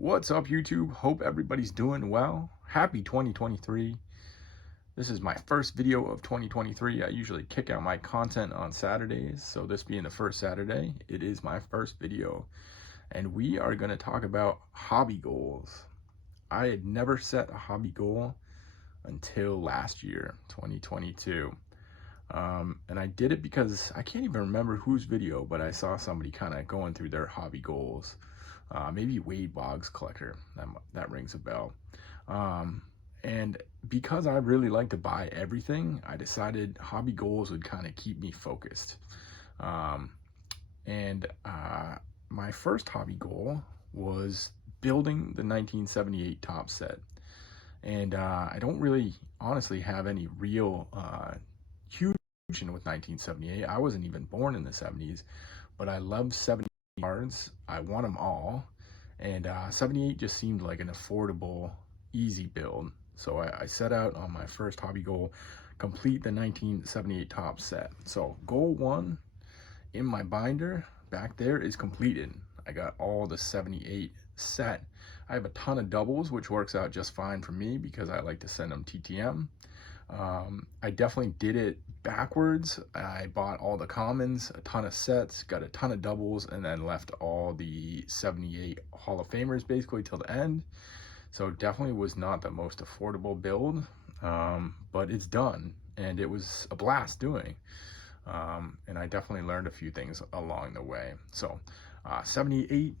What's up, YouTube? Hope everybody's doing well. Happy 2023. This is my first video of 2023. I usually kick out my content on Saturdays, so this being the first Saturday, it is my first video. And we are going to talk about hobby goals. I had never set a hobby goal until last year, 2022. And I did it because I can't even remember whose video, but I saw somebody kind of going through their hobby goals. Maybe Wade Boggs Collector, that rings a bell. And because I really like to buy everything, I decided hobby goals would kind of keep me focused. My first hobby goal was building the 1978 top set. And I don't really honestly have any real huge with 1978. I wasn't even born in the 70s, but I love 70 cards. I want them all, and 78 just seemed like an affordable, easy build. So I set out on my first hobby goal, complete the 1978 top set. So goal one in my binder back there is completed. I got all the 78 set. I have a ton of doubles, which works out just fine for me because I like to send them TTM. I definitely did it backwards. I bought all the commons, a ton of sets, got a ton of doubles, and then left all the 78 Hall of Famers basically till the end. So definitely was not the most affordable build, but it's done, and it was a blast doing. And I definitely learned a few things along the way. So 78,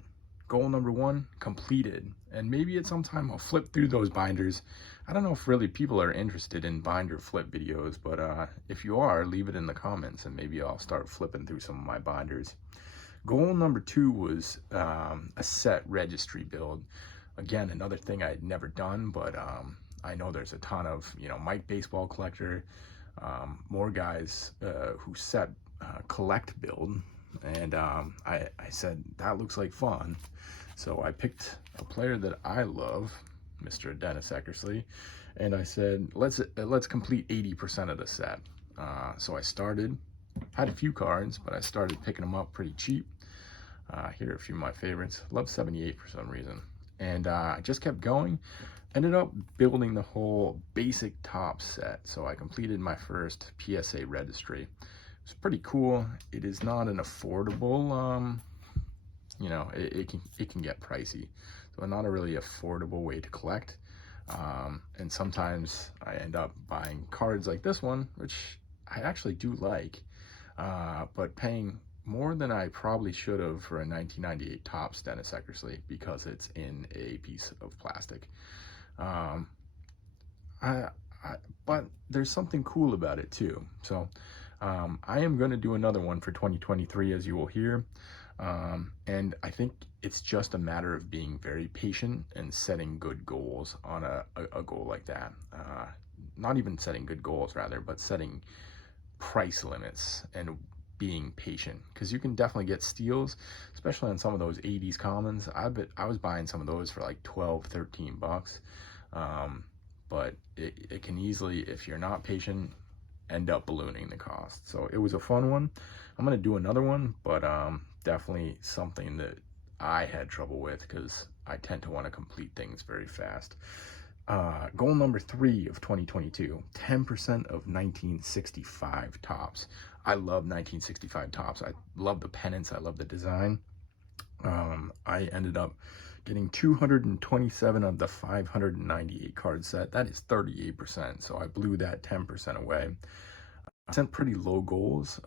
goal number one, completed. And maybe at some time I'll flip through those binders. I don't know if really people are interested in binder flip videos, but if you are, leave it in the comments and maybe I'll start flipping through some of my binders. Goal number two was a set registry build. Again, another thing I had never done, but I know there's a ton of, Mike Baseball Collector, more guys who set collect build. And I said, that looks like fun. So I picked a player that I love, Mr. Dennis Eckersley, and I said, let's complete 80% of the set. So I started, had a few cards, but I started picking them up pretty cheap. Here are a few of my favorites. Love 78 for some reason. And I just kept going. Ended up building the whole basic top set. So I completed my first PSA registry. It's pretty cool. It is not an affordable, it can get pricey. So not a really affordable way to collect. And sometimes I end up buying cards like this one, which I actually do like, but paying more than I probably should have for a 1998 Topps Dennis Eckersley because it's in a piece of plastic. But there's something cool about it too. So I am going to do another one for 2023, as you will hear. And I think it's just a matter of being very patient and setting good goals on a goal like that. Not even setting good goals, rather, but setting price limits and being patient, because you can definitely get steals, especially on some of those 80s commons. I was buying some of those for like 12, 13 bucks. But it can easily, if you're not patient, end up ballooning the cost. So it was a fun one. I'm gonna do another one, but definitely something that I had trouble with because I tend to want to complete things very fast. Goal number three of 2022, 10% of 1965 Topps. I love 1965 Topps. I love the pennants. I love the design. I ended up getting 227 of the 598 card set. That is 38%. So I blew that 10% away. I sent pretty low goals.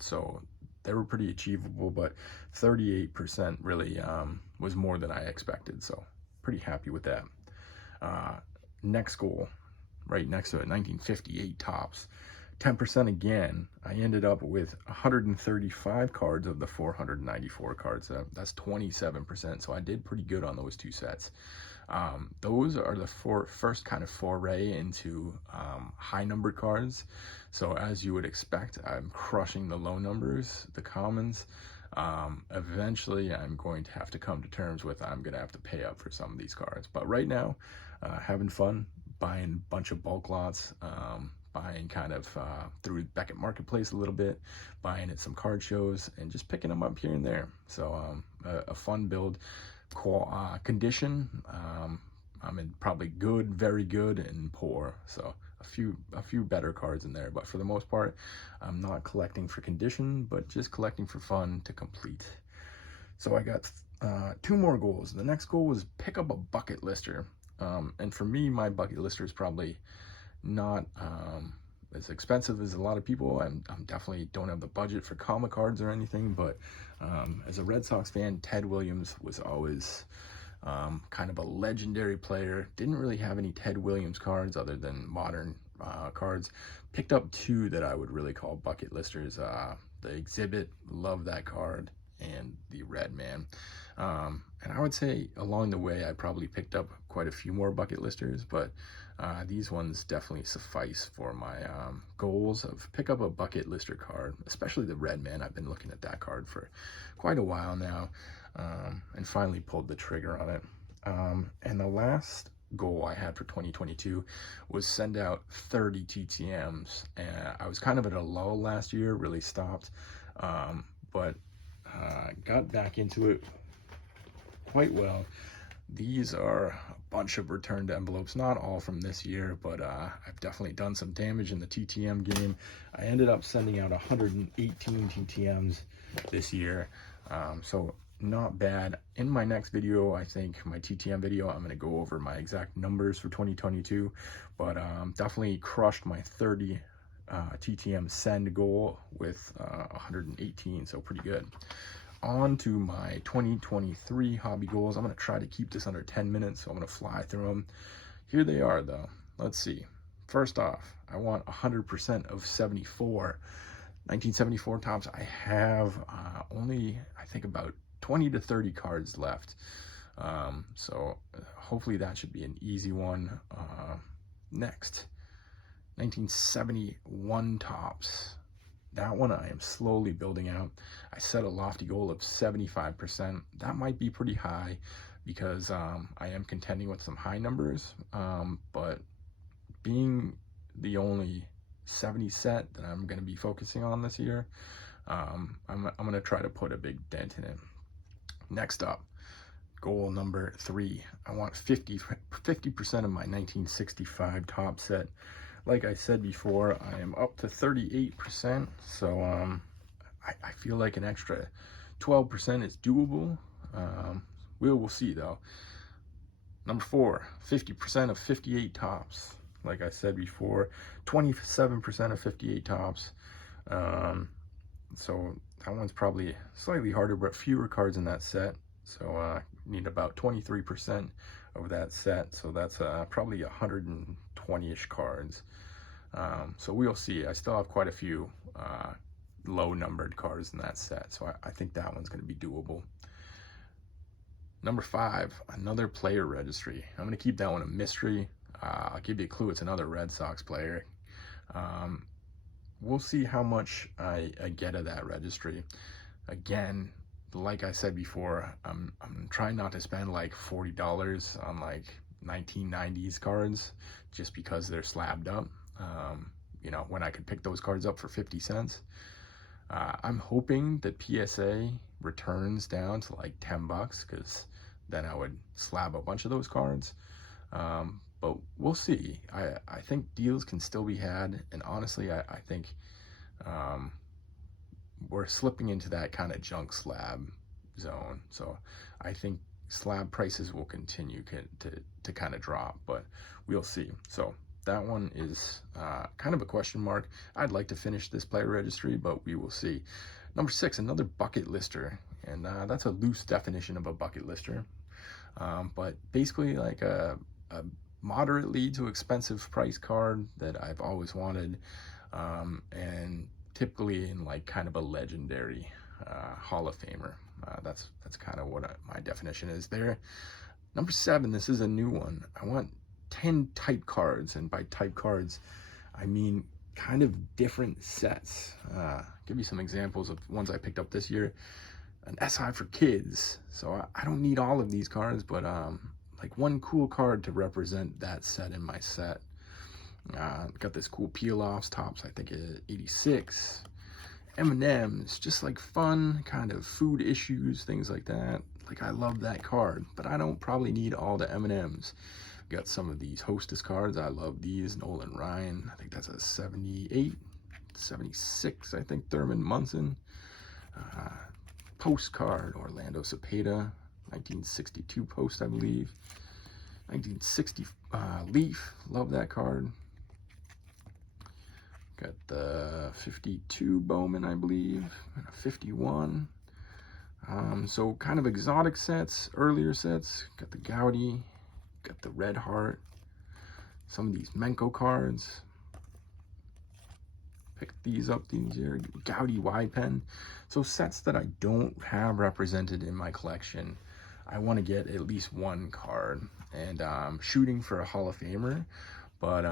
So they were pretty achievable, but 38% really was more than I expected. So pretty happy with that. Next goal, right next to it, 1958 Topps. 10% again. I ended up with 135 cards of the 494 cards. That's 27%. So I did pretty good on those two sets. Those are the first kind of foray into high numbered cards. So as you would expect, I'm crushing the low numbers, the commons. Eventually I'm going to have to come to terms with I'm going to have to pay up for some of these cards. But right now, having fun, buying a bunch of bulk lots, buying kind of through Beckett Marketplace a little bit, buying at some card shows, and just picking them up here and there. So a fun build. condition. I'm in probably good, very good, and poor. So a few better cards in there, but for the most part, I'm not collecting for condition, but just collecting for fun to complete. So I got 2 more goals. The next goal was pick up a bucket lister. And for me, my bucket lister is probably not as expensive as a lot of people. I'm definitely don't have the budget for comic cards or anything, but as a Red Sox fan, Ted Williams was always kind of a legendary player. Didn't really have any Ted Williams cards other than modern cards. Picked up 2 that I would really call bucket listers. The Exhibit, love that card, and the Red Man. And I would say along the way, I probably picked up quite a few more bucket listers, but these ones definitely suffice for my goals of pick up a bucket lister card, especially the Red Man. I've been looking at that card for quite a while now, and finally pulled the trigger on it. And the last goal I had for 2022 was send out 30 TTMs. And I was kind of at a lull last year, really stopped, but got back into it quite well. These are a bunch of returned envelopes, not all from this year, but I've definitely done some damage in the TTM game. I ended up sending out 118 TTMs this year, so not bad. In my next video, I think my TTM video, I'm going to go over my exact numbers for 2022, but definitely crushed my 30 TTM send goal with 118, so pretty good. On to my 2023 hobby goals. I'm going to try to keep this under 10 minutes, so I'm going to fly through them. Here they are, though. Let's see. First off, I want 100% of 74. 1974 tops. I have only, I think, about 20 to 30 cards left. So hopefully that should be an easy one. Next, 1971 tops. That one I am slowly building out. I set a lofty goal of 75%. That might be pretty high because I am contending with some high numbers, but being the only 70 set that I'm going to be focusing on this year, I'm going to try to put a big dent in it. Next up, goal number 3. I want 50% of my 1965 top set. Like I said before, I am up to 38%, so I feel like an extra 12% is doable. We'll see, though. Number 4, 50% of 58 tops. Like I said before, 27% of 58 tops. So that one's probably slightly harder, but fewer cards in that set. So need about 23% of that set. So that's probably 120-ish cards. So we'll see. I still have quite a few low numbered cards in that set. So I think that one's going to be doable. Number 5, another player registry. I'm going to keep that one a mystery. I'll give you a clue. It's another Red Sox player. We'll see how much I get of that registry. Again, like I said before, I'm trying not to spend like $40 on like 1990s cards just because they're slabbed up. You know, when I could pick those cards up for 50 cents. I'm hoping that PSA returns down to like 10 bucks because then I would slab a bunch of those cards. But we'll see. I think deals can still be had, and honestly, I think we're slipping into that kind of junk slab zone. So I think slab prices will continue to kind of drop, but we'll see. So that one is kind of a question mark. I'd like to finish this player registry, but we will see. Number 6, another bucket lister, and that's a loose definition of a bucket lister, but basically like a moderately to expensive price card that I've always wanted, and typically in like kind of a legendary Hall of Famer. That's kind of what my definition is there. Number 7, this is a new one. I want 10 type cards, and by type cards I mean kind of different sets. Give you some examples of ones I picked up this year. An SI for kids, so I don't need all of these cards, but like one cool card to represent that set in my set. Got this cool peel-offs tops, I think 86. M&M's, just like fun kind of food issues, things like that. Like, I love that card, but I don't probably need all the M&Ms. Got some of these Hostess cards. I love these. Nolan Ryan. I think that's a 78, 76, I think, Thurman Munson. Postcard, Orlando Cepeda. 1962 post, I believe. 1960 Leaf. Love that card. Got the 52 Bowman, I believe, and a 51. So kind of exotic sets, earlier sets. Got the Gaudy, got the Red Heart, some of these Menko cards. Picked these up, these here, Gaudy wide pen. So sets that I don't have represented in my collection, I want to get at least one card. And I'm shooting for a Hall of Famer. But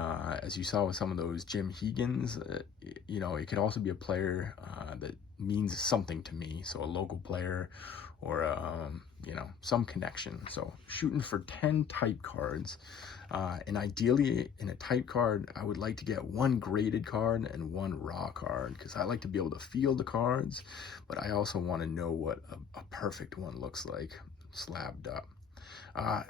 as you saw with some of those Jim Heagans, you know, it could also be a player that means something to me. So a local player or, you know, some connection. So shooting for 10 type cards. And ideally in a type card, I would like to get one graded card and one raw card, because I like to be able to feel the cards, but I also want to know what a perfect one looks like slabbed up.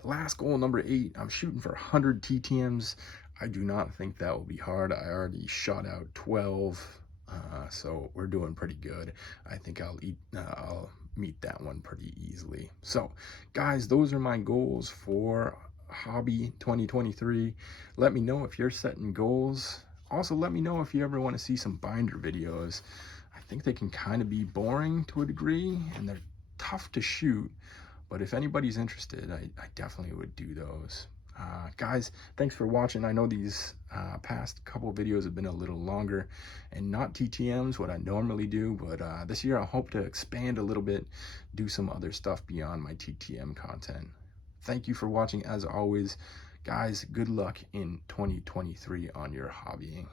Last goal, number 8, I'm shooting for 100 TTMs. I do not think that will be hard. I already shot out 12, so we're doing pretty good. I think I'll meet that one pretty easily. So, guys, those are my goals for Hobby 2023. Let me know if you're setting goals. Also, let me know if you ever want to see some binder videos. I think they can kind of be boring to a degree, and they're tough to shoot. But if anybody's interested, I definitely would do those. Guys, thanks for watching. I know these past couple videos have been a little longer and not TTMs, what I normally do, but this year I hope to expand a little bit, do some other stuff beyond my TTM content. Thank you for watching as always. Guys, good luck in 2023 on your hobbying.